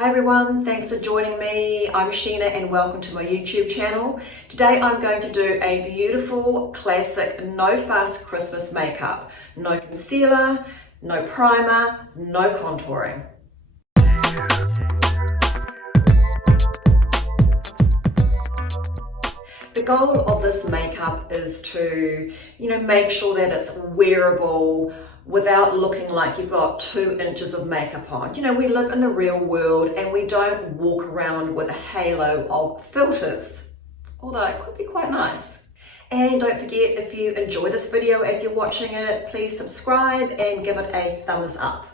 Hi everyone, thanks for joining me. I'm Sheena and welcome to my YouTube channel. Today I'm going to do a beautiful classic no fuss Christmas makeup. No concealer, no primer, no contouring. The goal of this makeup is to, make sure that it's wearable without looking like you've got 2 inches of makeup on. We live in the real world and we don't walk around with a halo of filters, although it could be quite nice. And don't forget, if you enjoy this video as you're watching it, please subscribe and give it a thumbs up.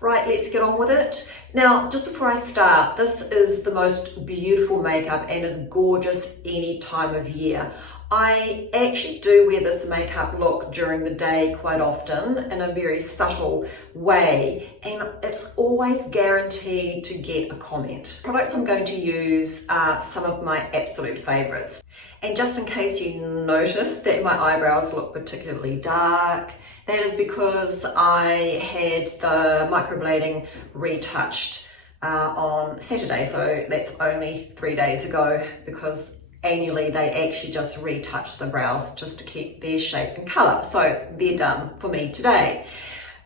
Right, let's get on with it. Now, just before I start, this is the most beautiful makeup and is gorgeous any time of year. I actually do wear this makeup look during the day quite often in a very subtle way, and it's always guaranteed to get a comment. Products I'm going to use are some of my absolute favorites. And just in case you notice that my eyebrows look particularly dark, that is because I had the microblading retouched on Saturday, so that's only 3 days ago, because annually they actually just retouch the brows just to keep their shape and colour. So they're done for me today.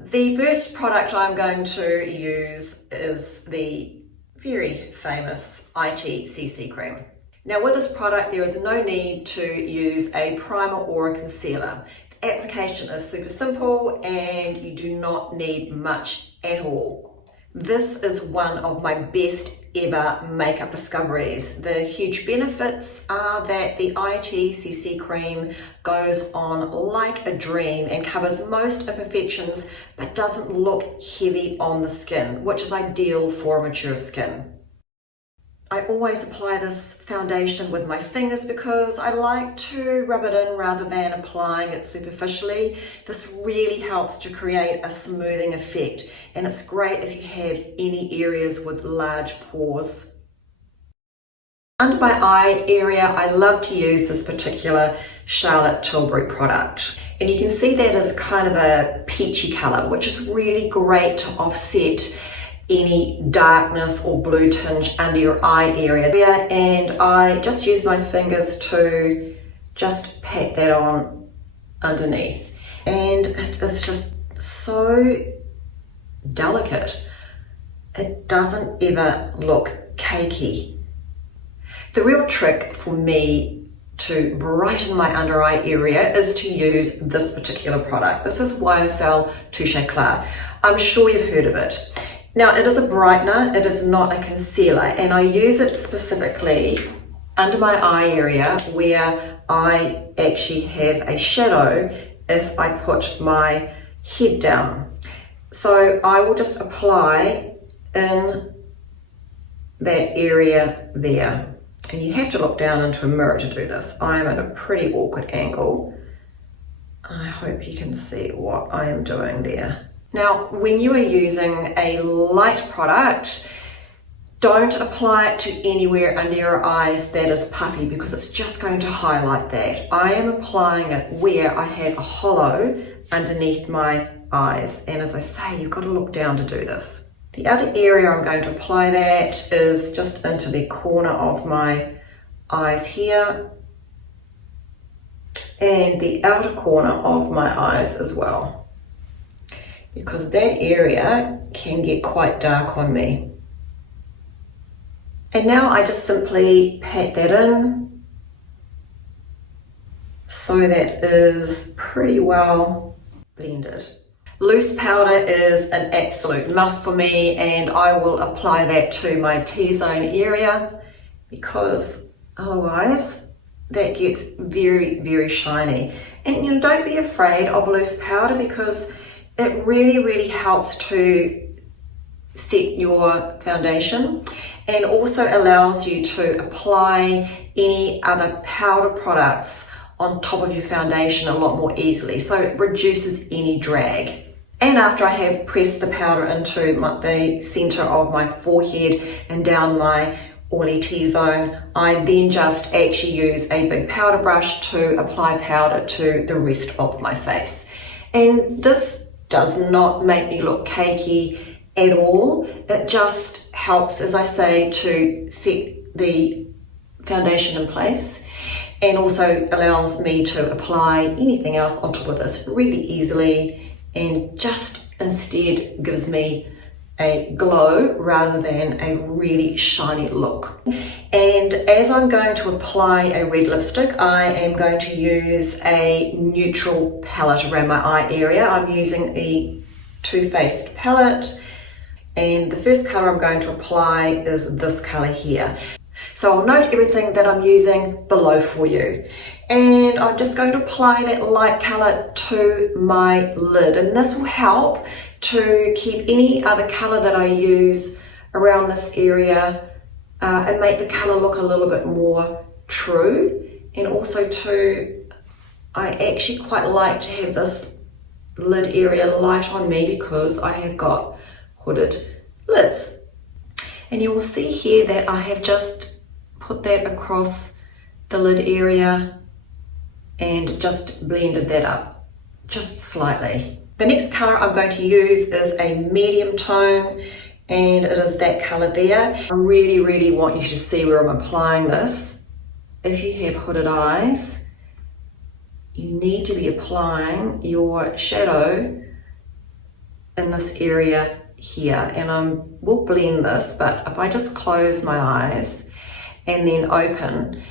The first product I'm going to use is the very famous IT cream. Now with this product there is no need to use a primer or a concealer. The application is super simple and you do not need much at all. This is one of my best ever makeup discoveries. The huge benefits are that the IT cream goes on like a dream and covers most imperfections but doesn't look heavy on the skin, which is ideal for mature skin. I always apply this foundation with my fingers because I like to rub it in rather than applying it superficially. This really helps to create a smoothing effect, and it's great if you have any areas with large pores. Under my eye area, I love to use this particular Charlotte Tilbury product. And you can see that as kind of a peachy color, which is really great to offset any darkness or blue tinge under your eye area. And I just use my fingers to just pat that on underneath. And it's just so delicate. It doesn't ever look cakey. The real trick for me to brighten my under eye area is to use this particular product. This is YSL Touche Éclat. I'm sure you've heard of it. Now it is a brightener, it is not a concealer, and I use it specifically under my eye area where I actually have a shadow if I put my head down. So I will just apply in that area there. And you have to look down into a mirror to do this. I am at a pretty awkward angle. I hope you can see what I am doing there. Now, when you are using a light product, don't apply it to anywhere under your eyes that is puffy because it's just going to highlight that. I am applying it where I have a hollow underneath my eyes. And as I say, you've got to look down to do this. The other area I'm going to apply that is just into the corner of my eyes here and the outer corner of my eyes as well, because that area can get quite dark on me. And now I just simply pat that in so that is pretty well blended. Loose powder is an absolute must for me, and I will apply that to my T-zone area because otherwise that gets very, very shiny. And don't be afraid of loose powder because it really helps to set your foundation and also allows you to apply any other powder products on top of your foundation a lot more easily, so it reduces any drag. And after I have pressed the powder into the center of my forehead and down my oily T-zone, I then just actually use a big powder brush to apply powder to the rest of my face. And this does not make me look cakey at all. It just helps, as I say, to set the foundation in place, and also allows me to apply anything else on top of this really easily, and just instead gives me a glow rather than a really shiny look. And as I'm going to apply a red lipstick, I am going to use a neutral palette around my eye area. I'm using the Too Faced palette, and the first color I'm going to apply is this color here. So I'll note everything that I'm using below for you. And I'm just going to apply that light color to my lid, and this will help to keep any other color that I use around this area and make the color look a little bit more true. And also too, I actually quite like to have this lid area light on me because I have got hooded lids. And you will see here that I have just put that across the lid area and just blended that up just slightly. The next color I'm going to use is a medium tone, and it is that color there. I really want you to see where I'm applying this. If you have hooded eyes, you need to be applying your shadow in this area here, and I will blend this, but if I just close my eyes and then open,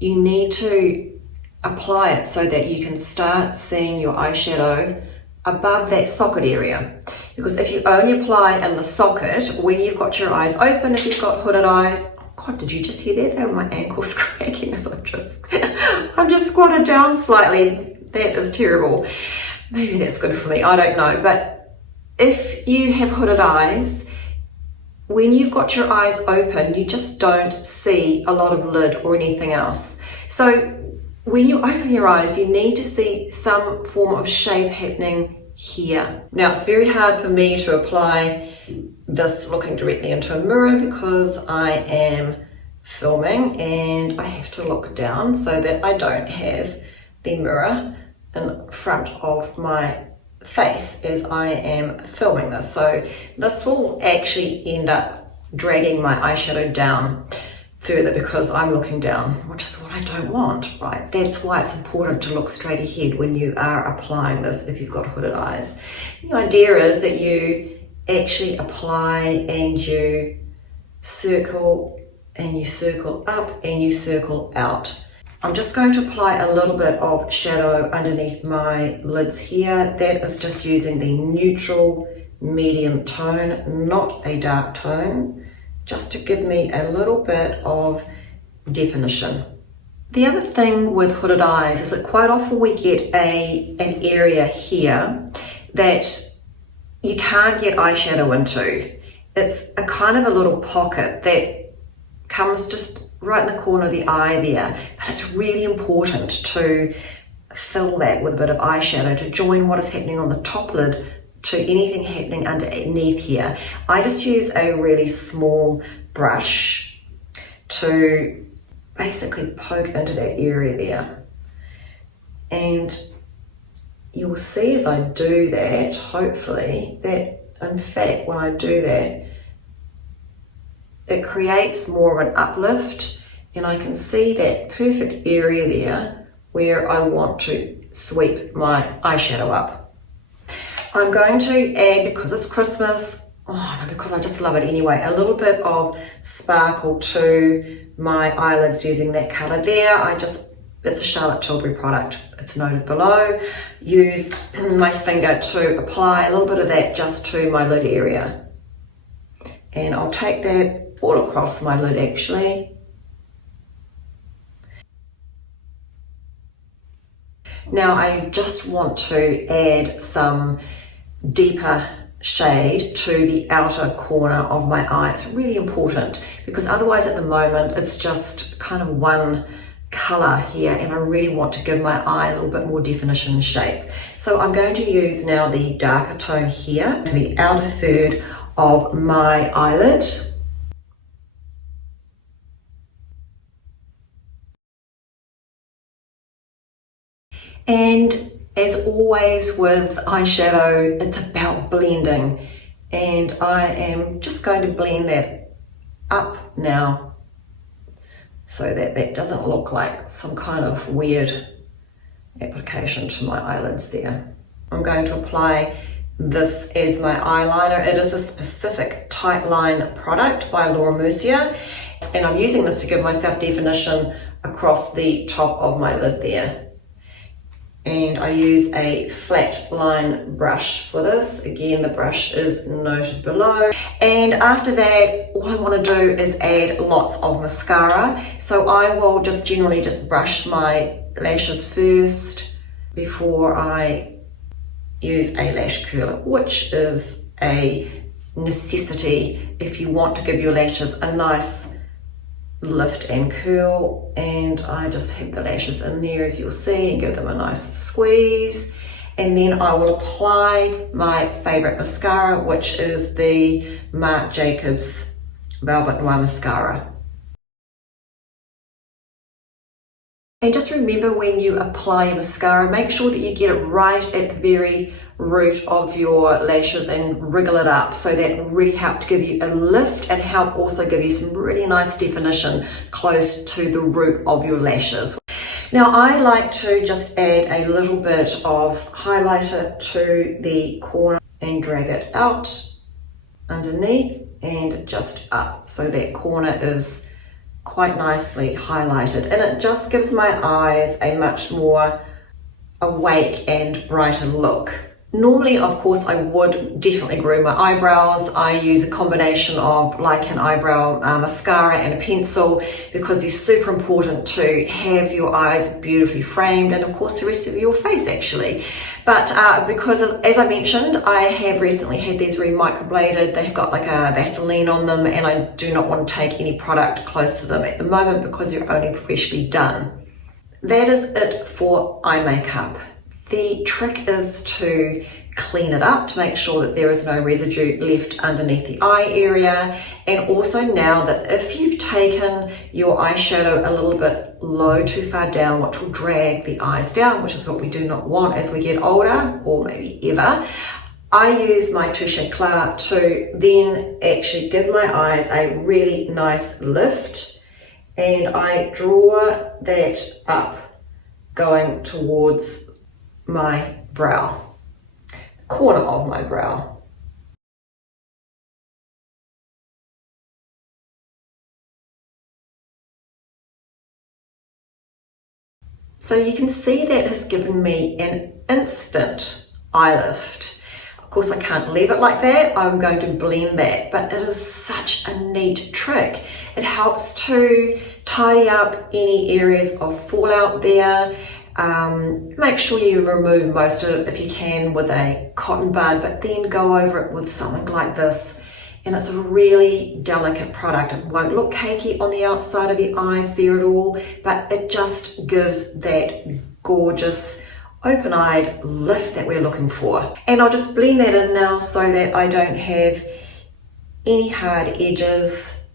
you need to apply it so that you can start seeing your eyeshadow above that socket area. Because if you only apply in the socket when you've got your eyes open, if you've got hooded eyes, oh God, did you just hear that? Oh, my ankle's cracking as I'm just squatted down slightly. That is terrible. Maybe that's good for me, I don't know. But if you have hooded eyes, when you've got your eyes open, you just don't see a lot of lid or anything else. So when you open your eyes, you need to see some form of shape happening here. Now, it's very hard for me to apply this looking directly into a mirror because I am filming and I have to look down so that I don't have the mirror in front of my face as I am filming this. So this will actually end up dragging my eyeshadow down further because I'm looking down, which is what I don't want, right? That's why it's important to look straight ahead when you are applying this if you've got hooded eyes. The idea is that you actually apply and you circle and you circle up and you circle out. I'm just going to apply a little bit of shadow underneath my lids here. That is just using the neutral medium tone, not a dark tone, just to give me a little bit of definition. The other thing with hooded eyes is that quite often we get an area here that you can't get eyeshadow into. It's a kind of a little pocket that comes just right in the corner of the eye there, but it's really important to fill that with a bit of eyeshadow to join what is happening on the top lid to anything happening underneath here. I just use a really small brush to basically poke into that area there. And you'll see as I do that, hopefully, that in fact when I do that, it creates more of an uplift, and I can see that perfect area there where I want to sweep my eyeshadow up. I'm going to add, because it's Christmas, because I just love it anyway, a little bit of sparkle to my eyelids using that colour there. It's a Charlotte Tilbury product, it's noted below. Use my finger to apply a little bit of that just to my lid area. And I'll take that all across my lid actually. Now I just want to add some deeper shade to the outer corner of my eye. It's really important because otherwise at the moment it's just kind of one color here, and I really want to give my eye a little bit more definition and shape. So I'm going to use now the darker tone here to the outer third of my eyelid. And as always with eyeshadow, it's about blending. And I am just going to blend that up now so that that doesn't look like some kind of weird application to my eyelids there. I'm going to apply this as my eyeliner. It is a specific tight line product by Laura Mercier, and I'm using this to give myself definition across the top of my lid there. And I use a flat line brush for this. Again, the brush is noted below. And after that, all I want to do is add lots of mascara. So I will just generally just brush my lashes first before I use a lash curler, which is a necessity if you want to give your lashes a nice lift and curl. And I just have the lashes in there, as you'll see, and give them a nice squeeze. And then I will apply my favorite mascara, which is the Marc Jacobs Velvet Noir Mascara. And just remember, when you apply your mascara, make sure that you get it right at the very root of your lashes and wriggle it up, so that really helps give you a lift and help also give you some really nice definition close to the root of your lashes. Now I like to just add a little bit of highlighter to the corner and drag it out underneath and just up, so that corner is quite nicely highlighted, and it just gives my eyes a much more awake and brighter look. Normally, of course, I would definitely groom my eyebrows. I use a combination of like an eyebrow mascara and a pencil, because it's super important to have your eyes beautifully framed, and of course the rest of your face actually. But because as I mentioned, I have recently had these re-microbladed. They've got like a Vaseline on them, and I do not want to take any product close to them at the moment because they're only freshly done. That is it for eye makeup. The trick is to clean it up to make sure that there is no residue left underneath the eye area. And also, now that if you've taken your eyeshadow a little bit low, too far down, which will drag the eyes down, which is what we do not want as we get older, or maybe ever, I use my Touche Eclat to then actually give my eyes a really nice lift, and I draw that up going towards my brow, corner of my brow. So you can see that has given me an instant eye lift. Of course, I can't leave it like that. I'm going to blend that, but it is such a neat trick. It helps to tidy up any areas of fallout there. Make sure you remove most of it if you can with a cotton bud, but then go over it with something like this. And it's a really delicate product. It won't look cakey on the outside of the eyes there at all, but it just gives that gorgeous open-eyed lift that we're looking for. And I'll just blend that in now so that I don't have any hard edges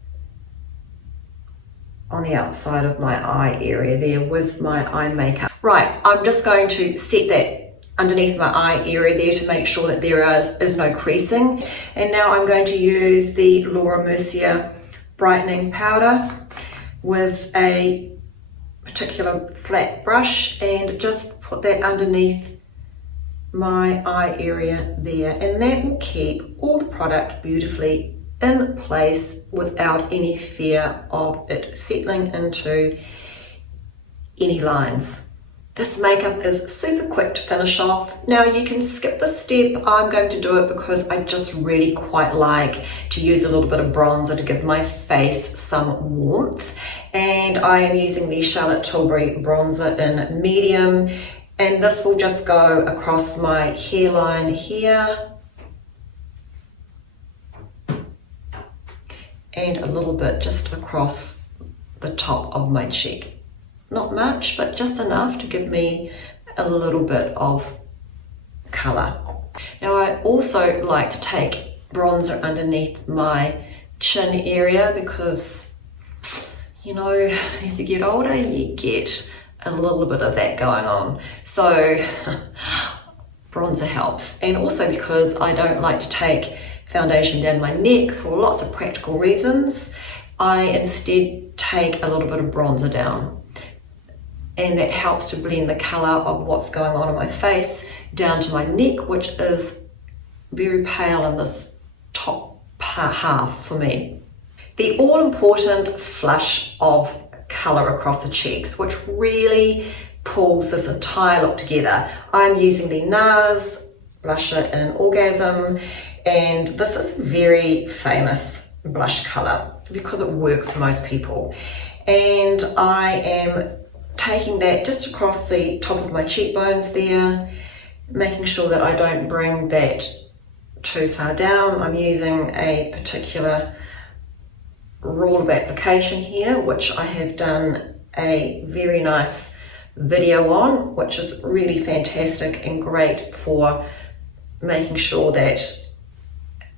on the outside of my eye area there with my eye makeup. Right, I'm just going to set that underneath my eye area there to make sure that there is no creasing. And now I'm going to use the Laura Mercier brightening powder with a particular flat brush and just put that underneath my eye area there, and that will keep all the product beautifully in place without any fear of it settling into any lines. This makeup is super quick to finish off. Now you can skip this step. I'm going to do it because I just really quite like to use a little bit of bronzer to give my face some warmth. And I am using the Charlotte Tilbury bronzer in medium. And this will just go across my hairline here. And a little bit just across the top of my cheek. Not much, but just enough to give me a little bit of colour. Now I also like to take bronzer underneath my chin area because, you know, as you get older, you get a little bit of that going on. So bronzer helps. And also because I don't like to take foundation down my neck for lots of practical reasons, I instead take a little bit of bronzer down. And that helps to blend the colour of what's going on in my face down to my neck, which is very pale in this top half for me. The all-important flush of colour across the cheeks, which really pulls this entire look together. I'm using the NARS blusher in Orgasm, and this is a very famous blush colour because it works for most people. And I am taking that just across the top of my cheekbones there, making sure that I don't bring that too far down. I'm using a particular rule of application here, which I have done a very nice video on, which is really fantastic and great for making sure that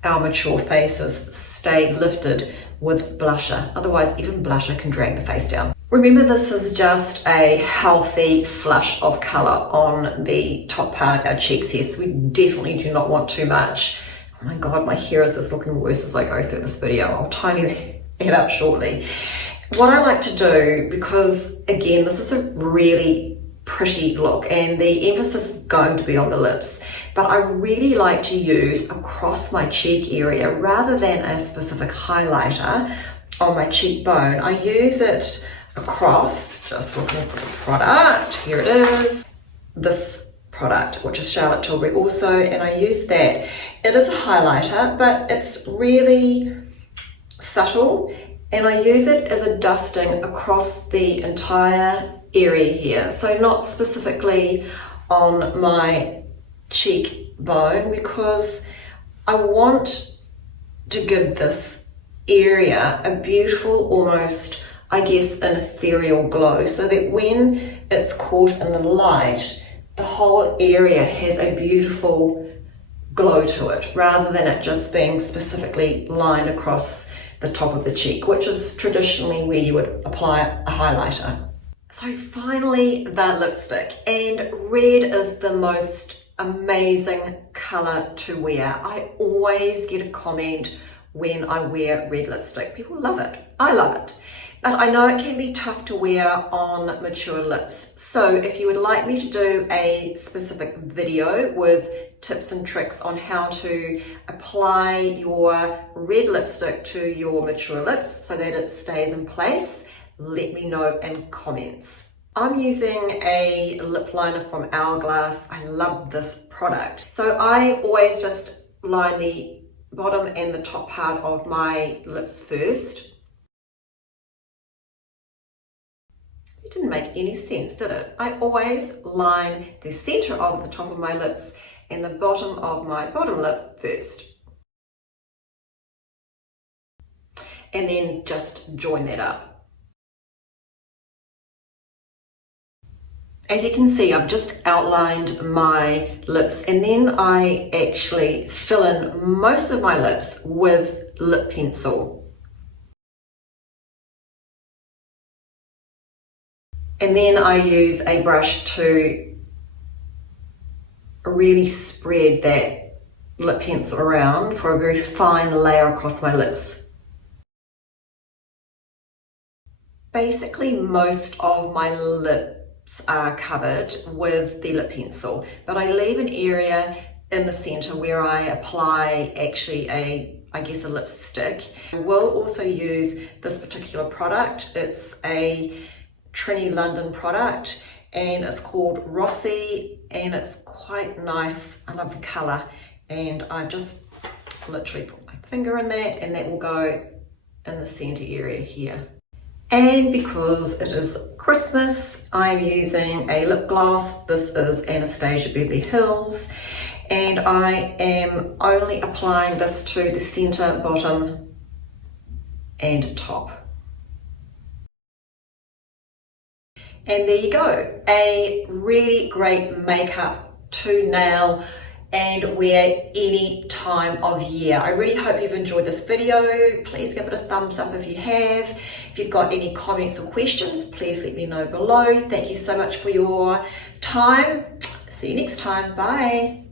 our mature faces stay lifted with blusher. Otherwise, even blusher can drag the face down. Remember, this is just a healthy flush of colour on the top part of our cheeks here, so we definitely do not want too much. Oh my god, my hair is just looking worse as I go through this video. I'll tidy it up shortly. What I like to do, because again, this is a really pretty look and the emphasis is going to be on the lips, but I really like to use across my cheek area rather than a specific highlighter on my cheekbone. I use it across, just looking for the product, here it is, this product, which is Charlotte Tilbury also, and I use that. It is a highlighter, but it's really subtle, and I use it as a dusting across the entire area here, so not specifically on my cheekbone, because I want to give this area a beautiful, almost, I guess, an ethereal glow, so that when it's caught in the light, the whole area has a beautiful glow to it, rather than it just being specifically lined across the top of the cheek, which is traditionally where you would apply a highlighter. So finally, the lipstick, and red is the most amazing colour to wear. I always get a comment when I wear red lipstick. People love it. I love it. But I know it can be tough to wear on mature lips. So if you would like me to do a specific video with tips and tricks on how to apply your red lipstick to your mature lips so that it stays in place, let me know in comments. I'm using a lip liner from Hourglass. I love this product. So I always just line the bottom and the top part of my lips first. It didn't make any sense, did it? I always line the center of the top of my lips and the bottom of my bottom lip first. And then just join that up. As you can see, I've just outlined my lips, and then I actually fill in most of my lips with lip pencil. And then I use a brush to really spread that lip pencil around for a very fine layer across my lips. Basically, most of my lips are covered with the lip pencil, but I leave an area in the center where I apply actually I guess a lipstick. I will also use this particular product. It's a Trini London product and it's called Rossi, and it's quite nice. I love the color, and I just literally put my finger in that, and that will go in the center area here. And because it is Christmas, I'm using a lip gloss. This is Anastasia Beverly Hills, and I am only applying this to the center, bottom and top. And there you go, a really great makeup to nail and wear any time of year. I really hope you've enjoyed this video. Please give it a thumbs up if you have. If you've got any comments or questions, please let me know below. Thank you so much for your time. See you next time. Bye.